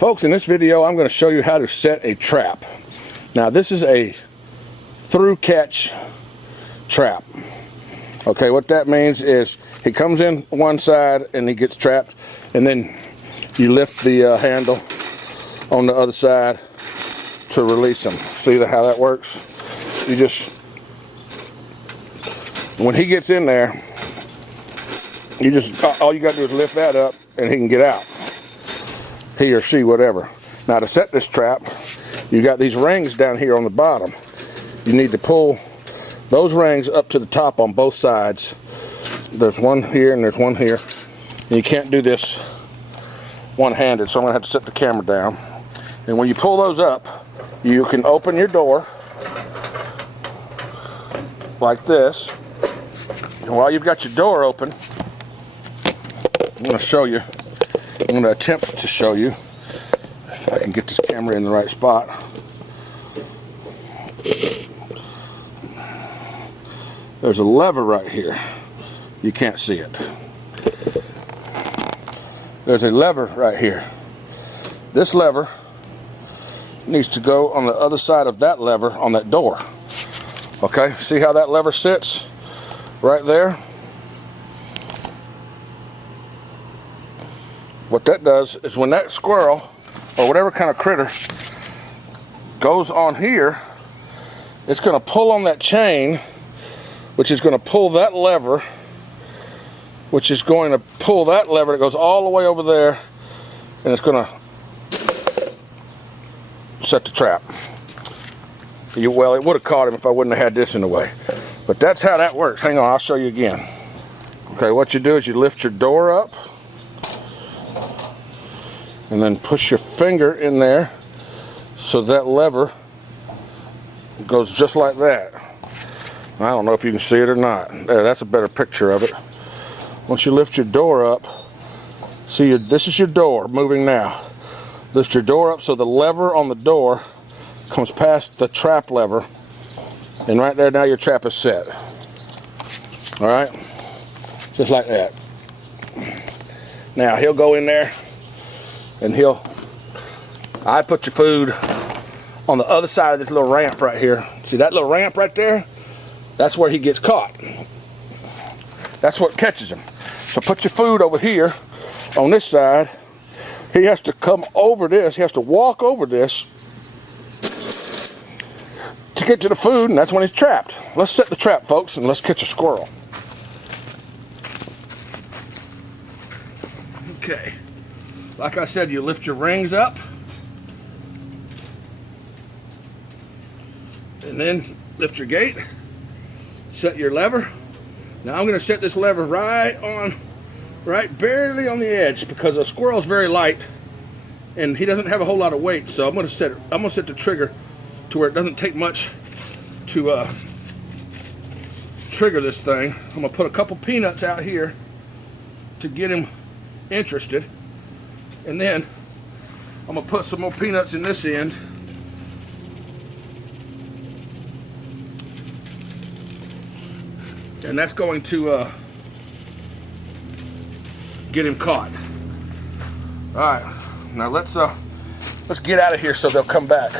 Folks, in this video I'm going to show you how to set a trap. Now this is a through catch trap. Okay, what that means is he comes in one side and he gets trapped, and then you lift the handle on the other side to release him. See how that works? You just, when he gets in there, you just, all you got to do is lift that up and he can get out. He or she, whatever. Now to set this trap, you got these rings down here on the bottom. You need to pull those rings up to the top on both sides. There's one here and there's one here. And you can't do this one-handed, so I'm gonna have to set the camera down. And when you pull those up, you can open your door like this. And while you've got your door open, I'm gonna show you. I'm going to attempt to show you if I can get this camera in the right spot. There's a lever right here. You can't see it. There's a lever right here. This lever needs to go on the other side of that lever on that door. Okay, see how that lever sits right there? What that does is when that squirrel or whatever kind of critter goes on here, it's going to pull on that chain, which is going to pull that lever, which is going to pull that lever that goes all the way over there, and it's going to set the trap. Well, it would have caught him if I wouldn't have had this in the way. But that's how that works. Hang on, I'll show you again. Okay, what you do is you lift your door up, and then push your finger in there so that lever goes just like that. I don't know if you can see it or not. There, that's a better picture of it. Once you lift your door up, see, this is your door moving now. Lift your door up so the lever on the door comes past the trap lever, and right there now your trap is set. All right, just like that. Now he'll go in there and I put your food on the other side of this little ramp right here. See that little ramp right there? That's where he gets caught. That's what catches him. So put your food over here on this side. He has to come over this. He has to walk over this to get to the food, and that's when he's trapped. Let's set the trap, folks, and let's catch a squirrel. Okay. Like I said, you lift your rings up, and then lift your gate, set your lever. Now I'm going to set this lever right barely on the edge, because a squirrel's very light and he doesn't have a whole lot of weight. So I'm going to set the trigger to where it doesn't take much to trigger this thing. I'm going to put a couple peanuts out here to get him interested. And then I'm going to put some more peanuts in this end. And that's going to get him caught. All right, now let's get out of here so they'll come back.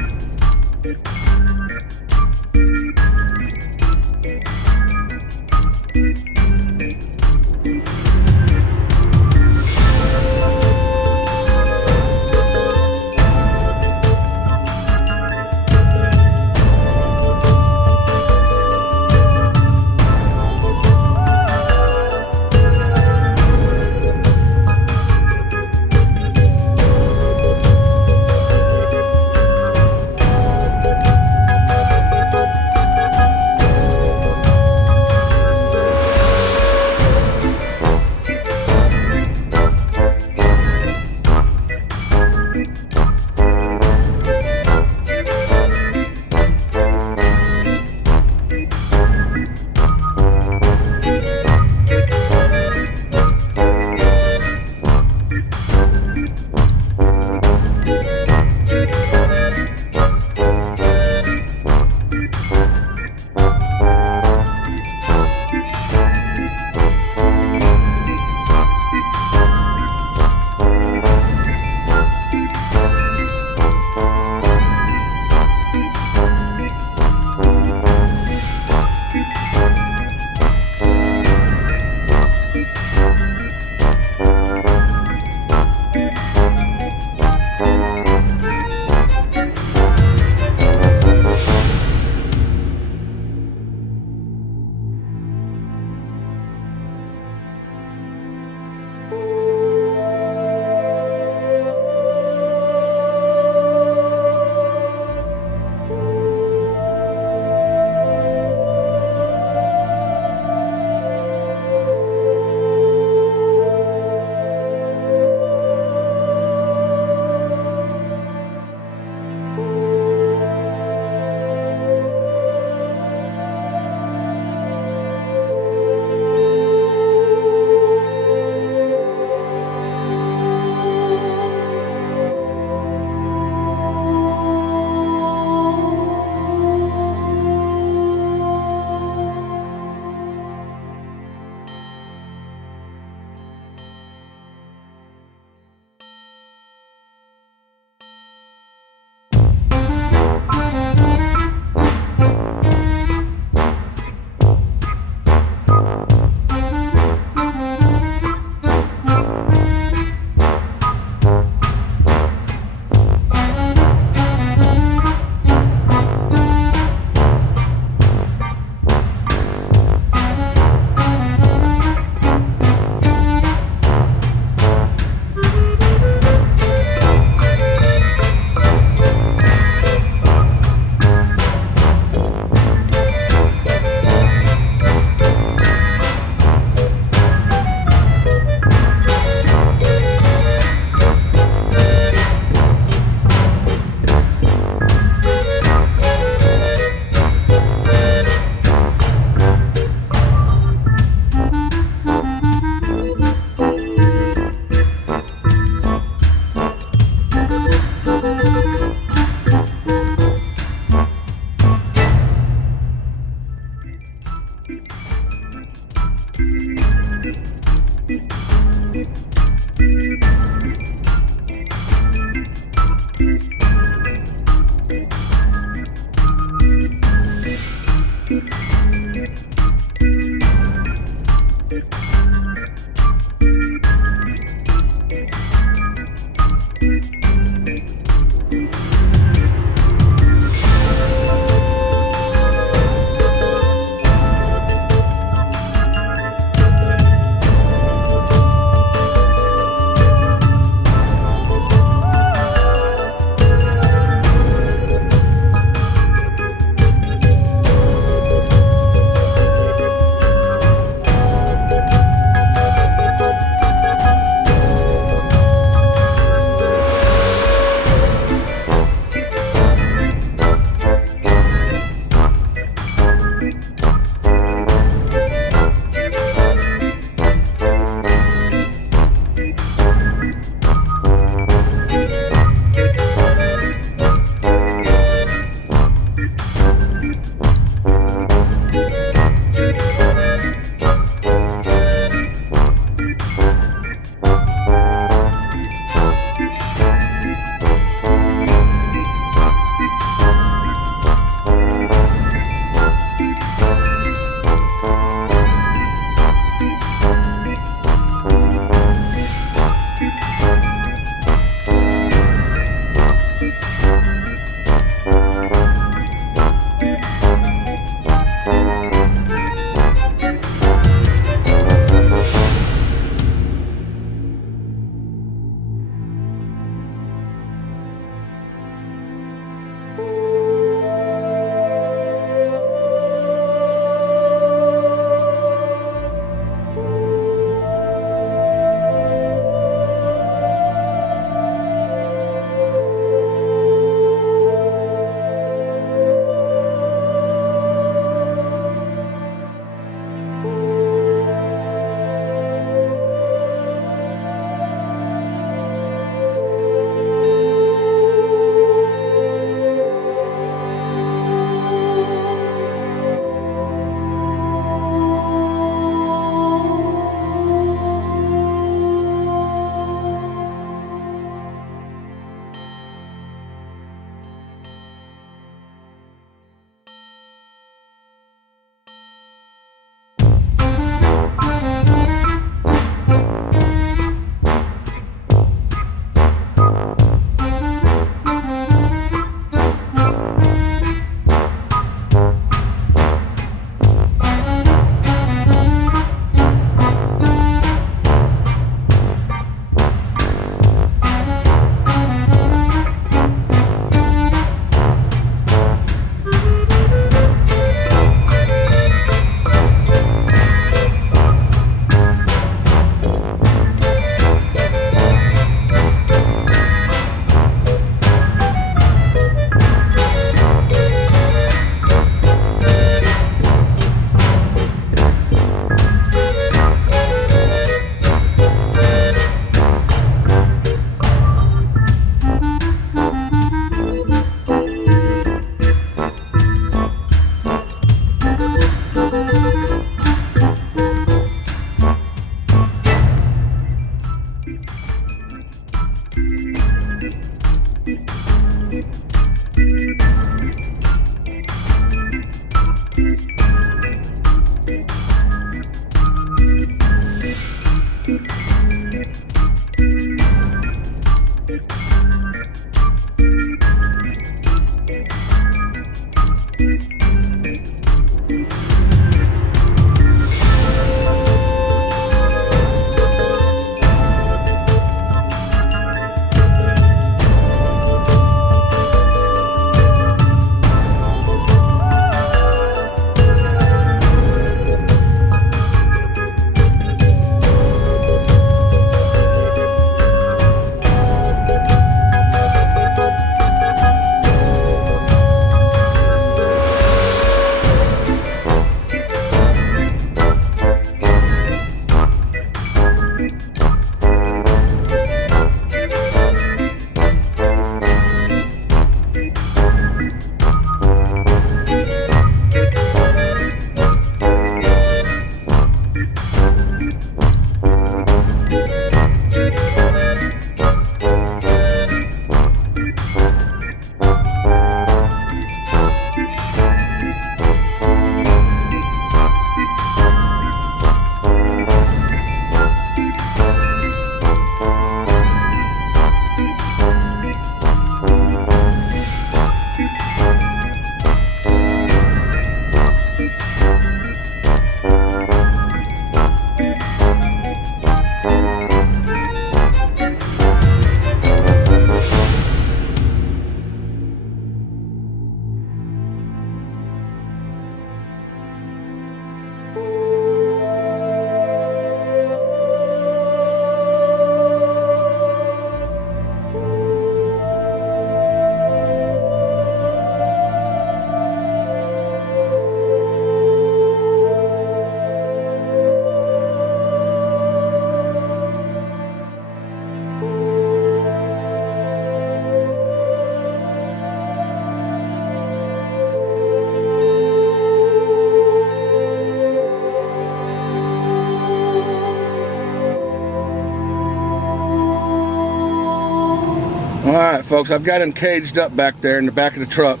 Alright folks, I've got him caged up back there in the back of the truck.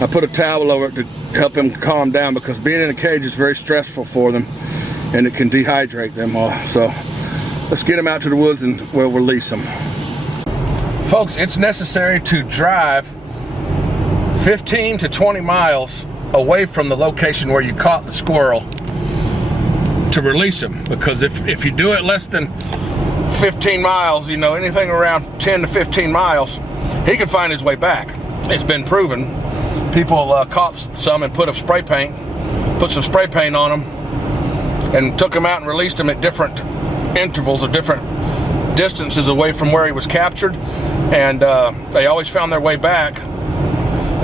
I put a towel over it to help him calm down because being in a cage is very stressful for them and it can dehydrate them all. So let's get him out to the woods and we'll release him. Folks, it's necessary to drive 15 to 20 miles away from the location where you caught the squirrel to release him, because if you do it less than 15 miles, you know, anything around 10 to 15 miles, he can find his way back. It's been proven. People caught some and put some spray paint on them and took him out and released him at different intervals or different distances away from where he was captured, and they always found their way back,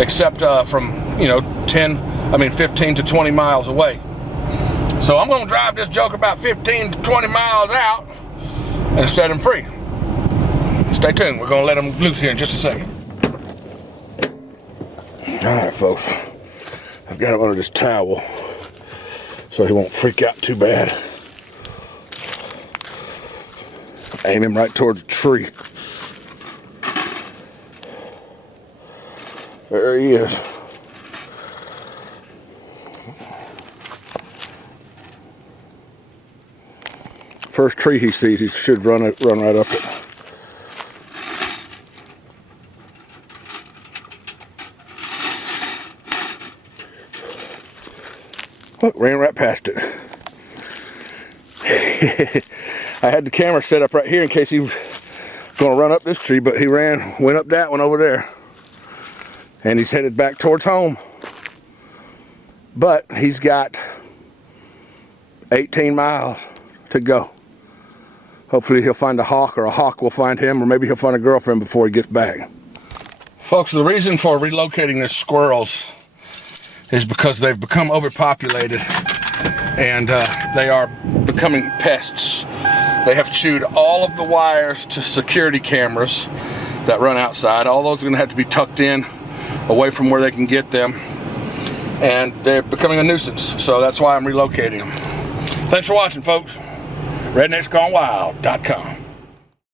except from, you know, 15 to 20 miles away. So I'm gonna drive this joker about 15 to 20 miles out and set him free. Stay tuned, we're gonna let him loose here in just a second. All right, folks, I've got him under this towel so he won't freak out too bad. Aim him right towards the tree. There he is. First tree he sees, he should run right up it. Look, ran right past it. I had the camera set up right here in case he was gonna run up this tree, but he went up that one over there. And he's headed back towards home. But he's got 18 miles to go. Hopefully he'll find a hawk, or a hawk will find him, or maybe he'll find a girlfriend before he gets back. Folks, the reason for relocating the squirrels is because they've become overpopulated and they are becoming pests. They have chewed all of the wires to security cameras that run outside. All those are gonna have to be tucked in away from where they can get them. And they're becoming a nuisance, so that's why I'm relocating them. Thanks for watching, folks. RednecksGoneWild.com.